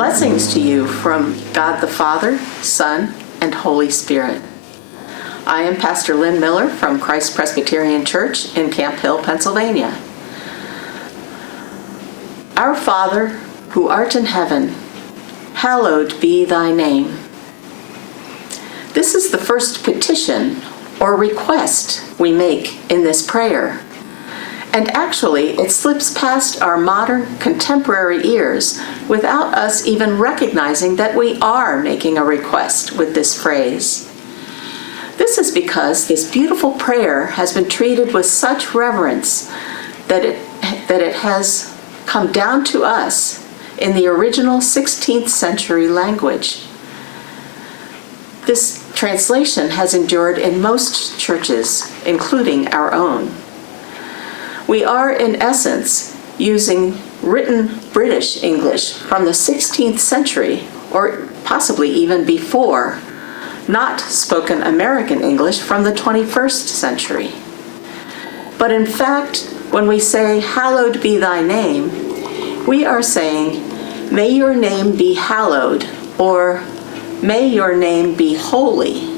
Blessings to you from God the Father, Son, and Holy Spirit. I am Pastor Lynn Miller from Christ Presbyterian Church in Camp Hill, Pennsylvania. Our Father, who art in heaven, hallowed be thy name. This is the first petition or request we make in this prayer. And actually, it slips past our modern, contemporary ears without us even recognizing that we are making a request with this phrase. This is because this beautiful prayer has been treated with such reverence that it has come down to us in the original 16th century language. This translation has endured in most churches, including our own. We are, in essence, using written British English from the 16th century, or possibly even before, not spoken American English from the 21st century. But in fact, when we say, hallowed be thy name, we are saying, may your name be hallowed, or may your name be holy.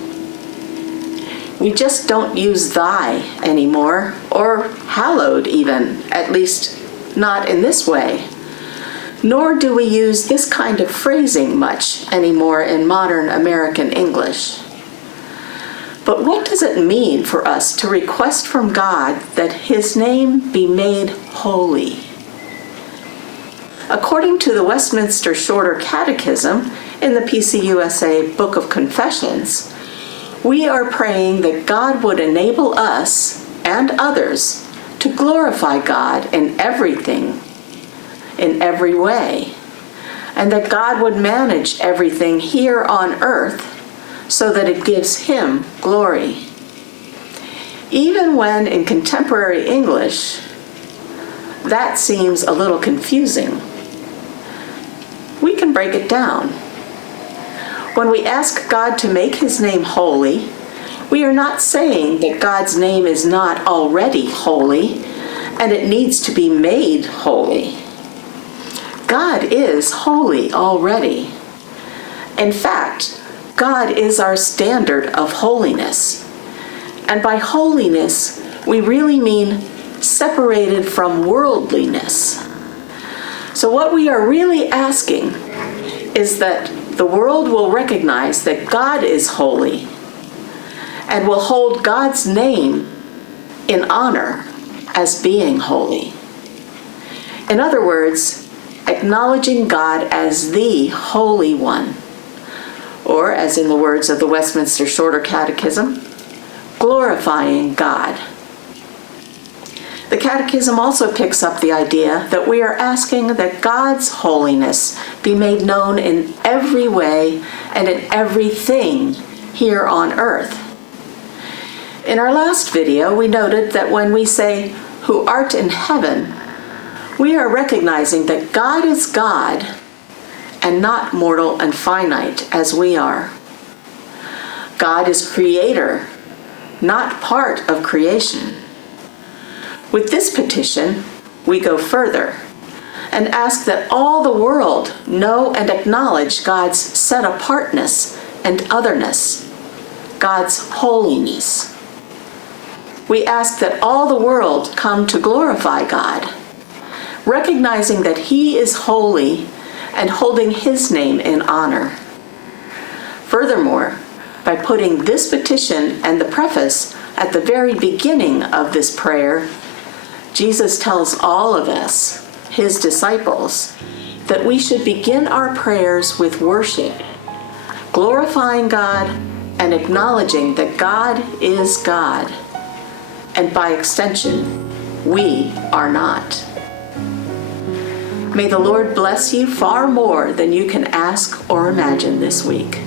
We just don't use thy anymore, or hallowed even, at least not in this way. Nor do we use this kind of phrasing much anymore in modern American English. But what does it mean for us to request from God that his name be made holy? According to the Westminster Shorter Catechism in the PCUSA Book of Confessions, we are praying that God would enable us and others to glorify God in everything, in every way, and that God would manage everything here on earth so that it gives him glory. Even when in contemporary English, that seems a little confusing, we can break it down. When we ask God to make his name holy, we are not saying that God's name is not already holy and it needs to be made holy. God is holy already. In fact, God is our standard of holiness. And by holiness, we really mean separated from worldliness. So what we are really asking is that the world will recognize that God is holy and will hold God's name in honor as being holy. In other words, acknowledging God as the Holy One, or as in the words of the Westminster Shorter Catechism, glorifying God. The Catechism also picks up the idea that we are asking that God's holiness be made known in every way and in everything here on earth. In our last video, we noted that when we say, who art in heaven, we are recognizing that God is God and not mortal and finite as we are. God is creator, not part of creation. With this petition, we go further and ask that all the world know and acknowledge God's set-apartness and otherness, God's holiness. We ask that all the world come to glorify God, recognizing that he is holy and holding his name in honor. Furthermore, by putting this petition and the preface at the very beginning of this prayer, Jesus tells all of us, his disciples, that we should begin our prayers with worship, glorifying God and acknowledging that God is God, and by extension, we are not. May the Lord bless you far more than you can ask or imagine this week.